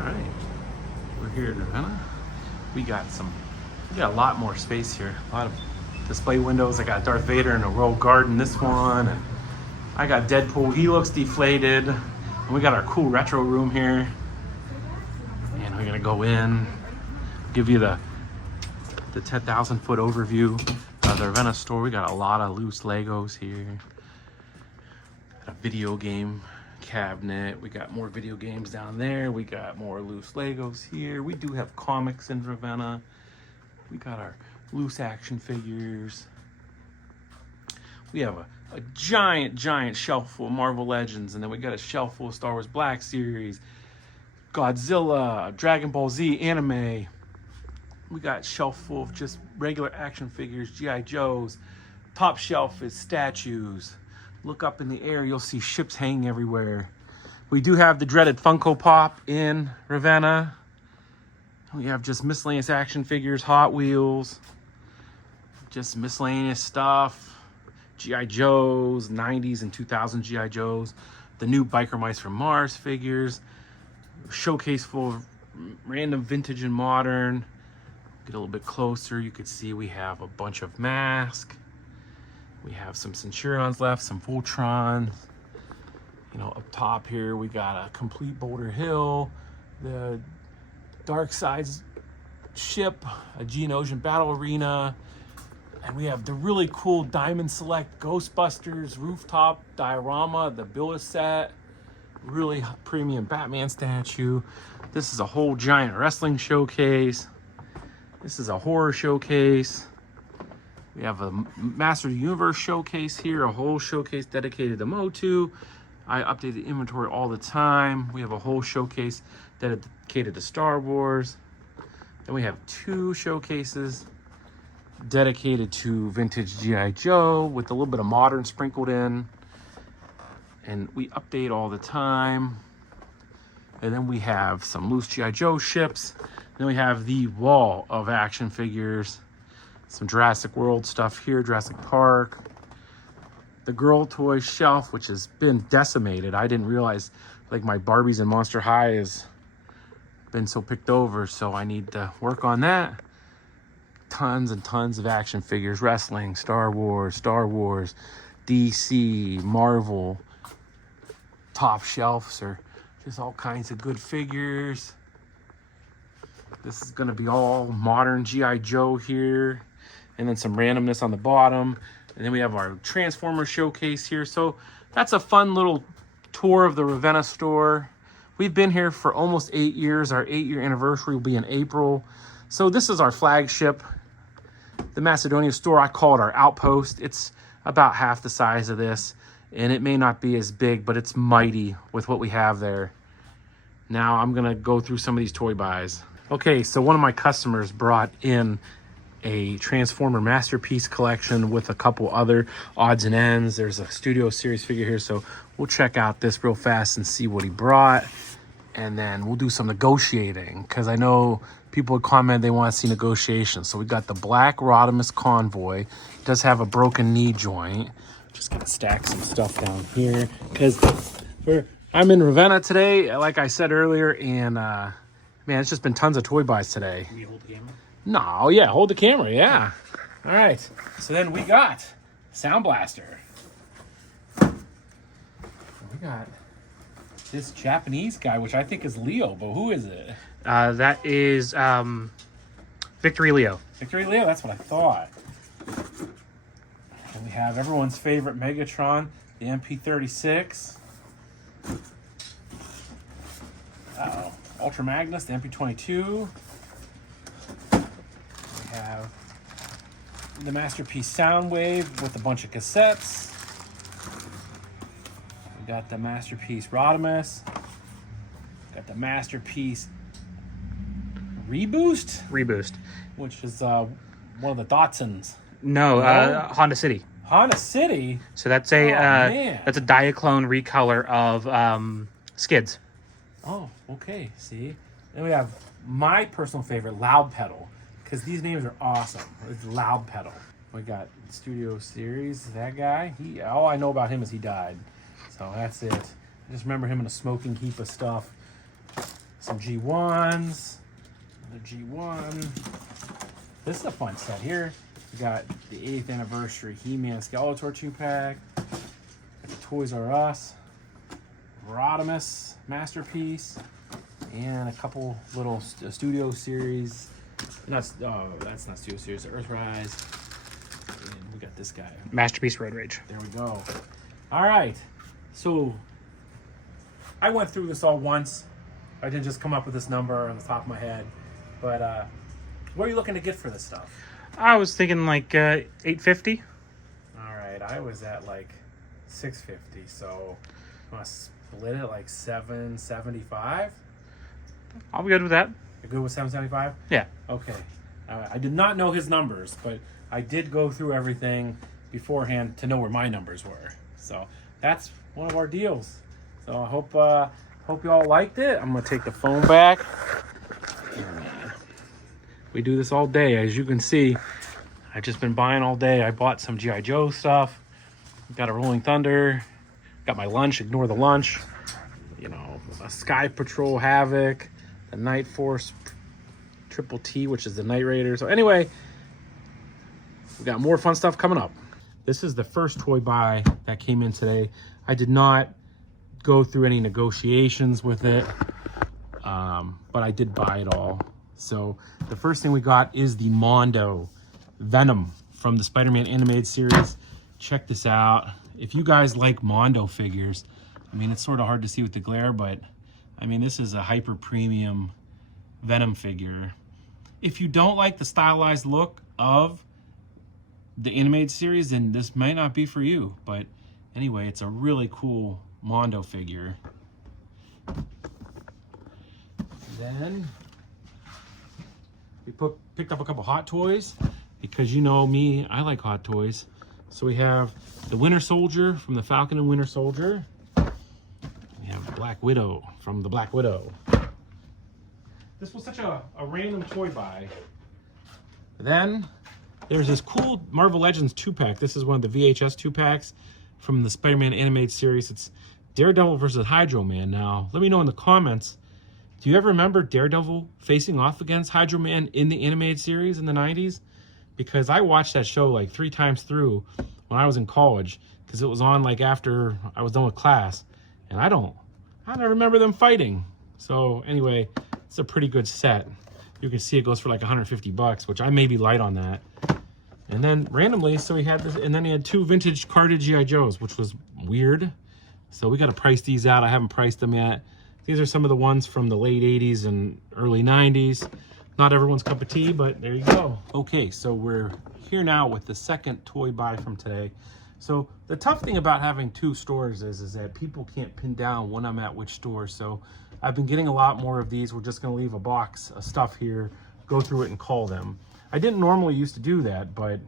All right, we're here at Ravenna. We got a lot more space here. A lot of display windows. I got Darth Vader in a royal guard in this one, and I got Deadpool. He looks deflated. And we got our cool retro room here. And we're gonna go in, give you the 10,000 foot overview of the Ravenna store. We got a lot of loose Legos here. Got a video game cabinet. We got more video games down there. We got more loose Legos here. We do have comics in Ravenna. We got our loose action figures. We have a giant shelf full of Marvel Legends, and then we got a shelf full of Star Wars Black Series, Godzilla, Dragon Ball Z anime. We got shelf full of just regular action figures, G.I. Joes. Top shelf is statues. Look up in the air, you'll see ships hanging everywhere. We do have the dreaded Funko Pop in Ravenna. We have just miscellaneous action figures, Hot Wheels, just miscellaneous stuff. G.I. Joes, 90s and 2000 G.I. Joes. The new Biker Mice from Mars figures. Showcase full of random vintage and modern. Get a little bit closer, you could see we have a bunch of masks. We have some Centurions left, some Voltrons. You know, up top here, we got a complete Boulder Hill, the Dark Side's ship, a Geonosian battle arena, and we have the really cool Diamond Select Ghostbusters rooftop diorama, the Build-A-Set, really premium Batman statue. This is a whole giant wrestling showcase. This is a horror showcase. We have a Master of the Universe showcase here, a whole showcase dedicated to Motu. I update the inventory all the time. We have a whole showcase dedicated to Star Wars. Then we have two showcases dedicated to vintage G.I. Joe with a little bit of modern sprinkled in. And we update all the time. And then we have some loose G.I. Joe ships. Then we have the wall of action figures. Some Jurassic World stuff here, Jurassic Park. The girl toy shelf, which has been decimated. I didn't realize, like, my Barbies and Monster High has been so picked over, so I need to work on that. Tons and tons of action figures, wrestling, Star Wars, DC, Marvel. Top shelves are just all kinds of good figures. This is gonna be all modern G.I. Joe here. And then some randomness on the bottom. And then we have our Transformer showcase here. So that's a fun little tour of the Ravenna store. We've been here for almost 8 years. Our 8-year anniversary will be in April. So this is our flagship. The Macedonia store, I call it our outpost. It's about half the size of this. And it may not be as big, but it's mighty with what we have there. Now I'm gonna go through some of these toy buys. Okay, so one of my customers brought in a Transformer Masterpiece collection with a couple other odds and ends. There's a Studio Series figure here, so we'll check out this real fast and see what he brought. And then we'll do some negotiating, because I know people would comment they want to see negotiations. So we got the Black Rodimus Convoy. It does have a broken knee joint. Just gonna stack some stuff down here, because I'm in Ravenna today, like I said earlier, and man, it's just been tons of toy buys today. Can you hold the camera? No, yeah, hold the camera, yeah. All right, so then we got Sound Blaster. We got this Japanese guy, which I think is Leo, but who is it? That is Victory Leo. Victory Leo, that's what I thought. And we have everyone's favorite Megatron, the MP36. Uh-oh. Ultra Magnus, the MP22. We have the Masterpiece Soundwave with a bunch of cassettes. We got the Masterpiece Rodimus. Got the Masterpiece Reboost, which is one of the Datsuns. No, Honda City. Honda City. So that's a Diaclone recolor of Skids. Oh, okay. See, then we have my personal favorite, Loud Pedal, because these names are awesome. It's Loud Pedal. We got Studio Series. That guy. All I know about him is he died. So that's it. I just remember him in a smoking heap of stuff. Some G1s. Another G1. This is a fun set here. We got the 8th anniversary He-Man Skeletor 2-pack. Toys R Us. Rodimus Masterpiece. And a couple little Studio Series. That's not Studio Series. Earthrise. And we got this guy. Masterpiece Road Rage. There we go. All right. So I went through this all once. I didn't just come up with this number on the top of my head. But what are you looking to get for this stuff? I was thinking like $850. All right. I was at like $650. So I'm going to split it like $775. I'll be good with that. You're good with $775? Yeah. Okay. I did not know his numbers, but I did go through everything beforehand to know where my numbers were. So that's one of our deals. So I hope you all liked it. I'm gonna take the phone back. We do this all day, as you can see. I've just been buying all day. I bought some G.I. Joe stuff. Got a Rolling Thunder. Got my lunch. Ignore the lunch. You know, a Sky Patrol Havoc, the Night Force Triple T, which is the Night Raider. So anyway, we got more fun stuff coming up. This is the first toy buy that came in today. I did not go through any negotiations with it, but I did buy it all. So the first thing we got is the Mondo Venom from the Spider-Man animated series. Check this out. If you guys like Mondo figures, I mean, it's sort of hard to see with the glare, but I mean, this is a hyper premium Venom figure. If you don't like the stylized look of the animated series, then this might not be for you. But anyway, it's a really cool Mondo figure. Then we picked up a couple Hot Toys because you know me, I like Hot Toys. So we have the Winter Soldier from the Falcon and Winter Soldier. We have Black Widow from the Black Widow. This was such a random toy buy. Then there's this cool Marvel Legends 2-pack. This is one of the VHS 2-packs from the Spider-Man animated series. It's Daredevil versus Hydro Man. Now, let me know in the comments, do you ever remember Daredevil facing off against Hydro Man in the animated series in the 90s? Because I watched that show like 3 times through when I was in college, because it was on like after I was done with class. And I don't remember them fighting. So anyway, it's a pretty good set. You can see it goes for like 150 bucks, which I may be light on that. And then randomly, so he had this, and then he had 2 vintage carded G.I. Joes, which was weird. So we got to price these out. I haven't priced them yet. These are some of the ones from the late 80s and early 90s. Not everyone's cup of tea, but there you go. Okay, so we're here now with the second toy buy from today. So the tough thing about having 2 stores is that people can't pin down when I'm at which store. So I've been getting a lot more of these. We're just gonna leave a box of stuff here, go through it and call them. I didn't normally used to do that, but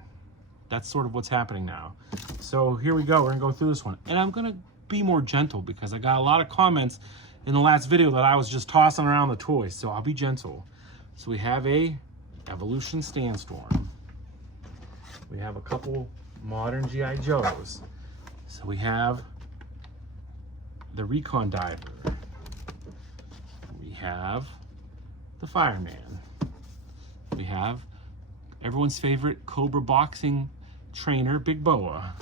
that's sort of what's happening now. So here we go, we're gonna go through this one. And I'm gonna be more gentle because I got a lot of comments in the last video that I was just tossing around the toys, so I'll be gentle. So we have a Evolution Sandstorm. We have a couple modern G.I. Joes. So we have the Recon Diver. We have the Fireman. We have everyone's favorite Cobra boxing trainer, Big Boa.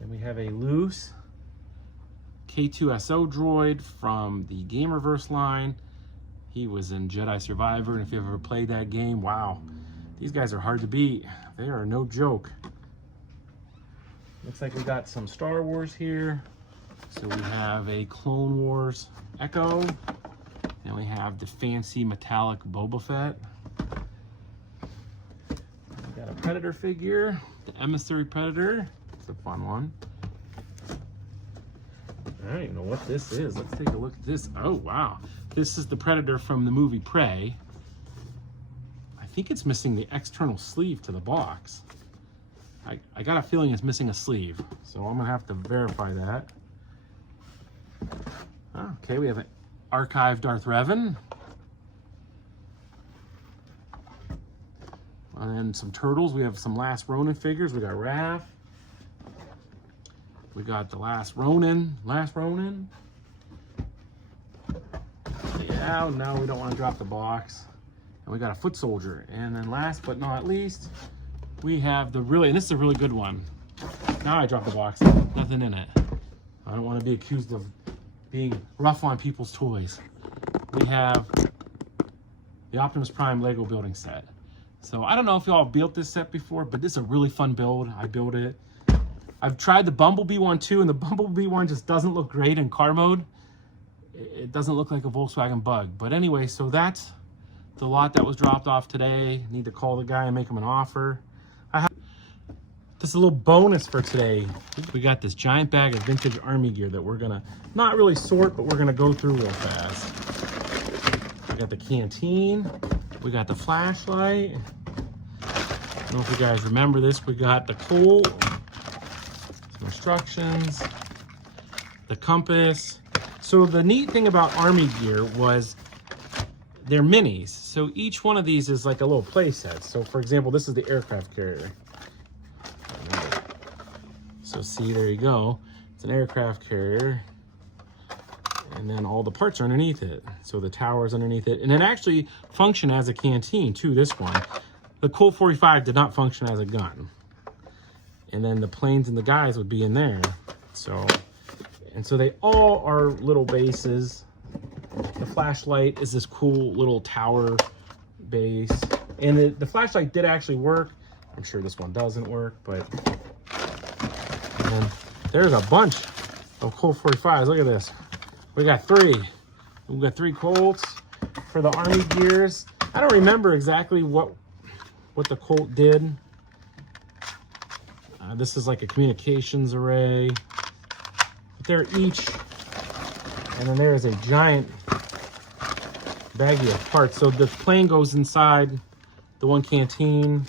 Then we have a loose K2SO droid from the Gamerverse line. He was in Jedi Survivor, and if you've ever played that game, wow, these guys are hard to beat. They are no joke. Looks like we got some Star Wars here. So we have a Clone Wars Echo, and we have the fancy metallic Boba Fett. We got a Predator figure, the Emissary Predator. It's a fun one. I don't even know what this is. Let's take a look at this. Oh, wow. This is the Predator from the movie Prey. I think it's missing the external sleeve to the box. I got a feeling it's missing a sleeve, so I'm gonna have to verify that. Okay, we have an archived Darth Revan. And then some turtles. We have some Last Ronin figures. We got Raph. We got the Last Ronin. Now we don't want to drop the box. And we got a foot soldier. And then last but not least, we have and this is a really good one. Now I dropped the box, nothing in it. I don't want to be accused of being rough on people's toys. We have the Optimus Prime Lego building set. So I don't know if y'all built this set before, but this is a really fun build. I built it. I've tried the Bumblebee one too, and the Bumblebee one just doesn't look great in car mode. It doesn't look like a Volkswagen Bug. But anyway, so that's the lot that was dropped off today. Need to call the guy and make him an offer. This is a little bonus for today. We got this giant bag of vintage Army gear that we're gonna not really sort, but we're gonna go through real fast. We got the canteen. We got the flashlight. I don't know if you guys remember this. We got the Colt, some instructions, the compass. So the neat thing about Army gear was they're minis. So each one of these is like a little play set. So for example, this is the aircraft carrier. So see, there you go. It's an aircraft carrier. And then all the parts are underneath it. So the tower's underneath it. And it actually functioned as a canteen too, this one. The Colt 45 did not function as a gun. And then the planes and the guys would be in there. So they all are little bases. The flashlight is this cool little tower base. And the flashlight did actually work. I'm sure this one doesn't work, but and there's a bunch of Colt 45s. Look at this. We got three. We've got 3 Colts for the Army gears. I don't remember exactly what the Colt did. This is like a communications array. But they're each, and then there is a giant baggie of parts. So the plane goes inside the one canteen.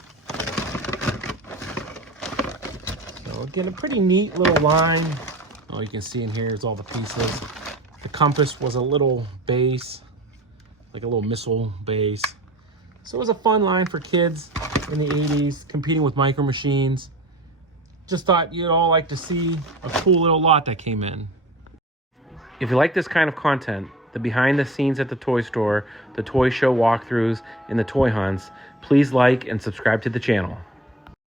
So again, a pretty neat little line. Oh, you can see in here is all the pieces. The compass was a little base, like a little missile base. So it was a fun line for kids in the 80s, competing with Micro Machines. Just thought you'd all like to see a cool little lot that came in. If you like this kind of content, the behind the scenes at the toy store, the toy show walkthroughs, and the toy hunts, please like and subscribe to the channel.